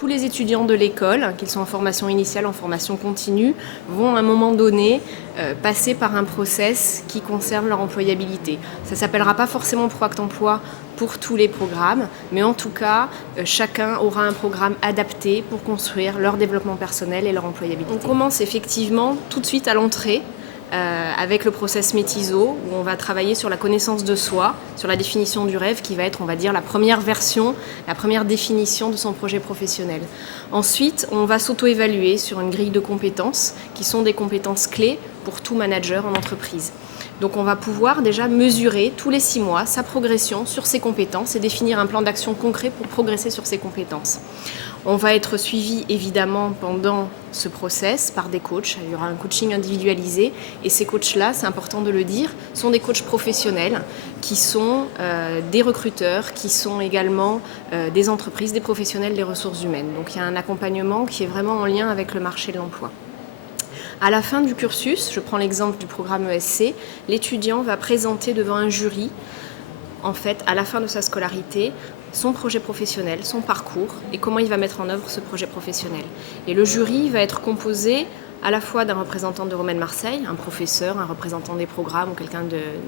Tous les étudiants de l'école, qu'ils soient en formation initiale, en formation continue, vont à un moment donné passer par un process qui concerne leur employabilité. Ça ne s'appellera pas forcément Proact Emploi pour tous les programmes, mais en tout cas, chacun aura un programme adapté pour construire leur développement personnel et leur employabilité. On commence effectivement tout de suite à l'entrée avec le process Métiso, où on va travailler sur la connaissance de soi, sur la définition du rêve, qui va être, on va dire, la première version, la première définition de son projet professionnel. Ensuite, on va s'auto-évaluer sur une grille de compétences, qui sont des compétences clés pour tout manager en entreprise. Donc on va pouvoir déjà mesurer tous les 6 mois sa progression sur ses compétences et définir un plan d'action concret pour progresser sur ses compétences. On va être suivi évidemment pendant ce process par des coachs. Il y aura un coaching individualisé et ces coachs-là, c'est important de le dire, sont des coachs professionnels qui sont des recruteurs, qui sont également des entreprises, des professionnels des ressources humaines. Donc il y a un accompagnement qui est vraiment en lien avec le marché de l'emploi. À la fin du cursus, je prends l'exemple du programme ESC, l'étudiant va présenter devant un jury, en fait, à la fin de sa scolarité, son projet professionnel, son parcours et comment il va mettre en œuvre ce projet professionnel. Et le jury va être composé à la fois d'un représentant de Romaine Marseille, un professeur, un représentant des programmes ou quelqu'un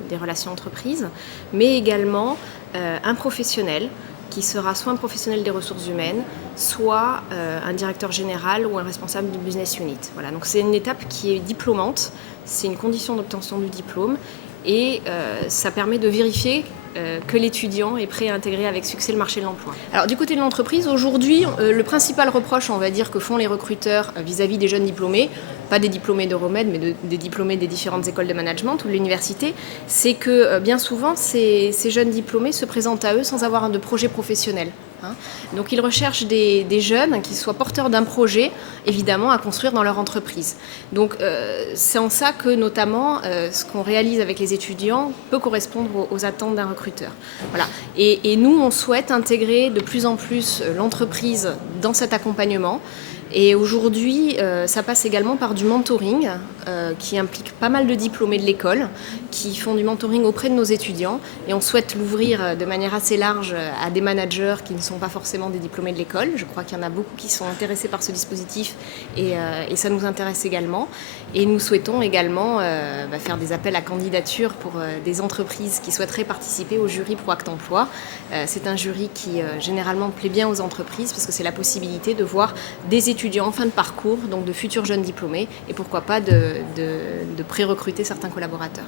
des relations entreprises, mais également un professionnel qui sera soit un professionnel des ressources humaines, soit un directeur général ou un responsable du business unit. Voilà, donc c'est une étape qui est diplômante, c'est une condition d'obtention du diplôme et ça permet de vérifier que l'étudiant est prêt à intégrer avec succès le marché de l'emploi. Alors du côté de l'entreprise, aujourd'hui, le principal reproche, on va dire, que font les recruteurs vis-à-vis des jeunes diplômés, pas des diplômés d'Euromède, mais des diplômés des différentes écoles de management ou de l'université, c'est que bien souvent, ces jeunes diplômés se présentent à eux sans avoir de projet professionnel. Donc ils recherchent des jeunes qui soient porteurs d'un projet, évidemment, à construire dans leur entreprise. Donc c'est en ça que notamment ce qu'on réalise avec les étudiants peut correspondre aux attentes d'un recruteur. Voilà. Et nous, on souhaite intégrer de plus en plus l'entreprise dans cet accompagnement. Et aujourd'hui, ça passe également par du mentoring qui implique pas mal de diplômés de l'école qui font du mentoring auprès de nos étudiants. Et on souhaite l'ouvrir de manière assez large à des managers qui ne sont pas forcément des diplômés de l'école. Je crois qu'il y en a beaucoup qui sont intéressés par ce dispositif et ça nous intéresse également. Et nous souhaitons également faire des appels à candidature pour des entreprises qui souhaiteraient participer au jury Proact Emploi. C'est un jury qui généralement plaît bien aux entreprises parce que c'est la possibilité de voir des étudiants en fin de parcours, donc de futurs jeunes diplômés, et pourquoi pas de pré-recruter certains collaborateurs.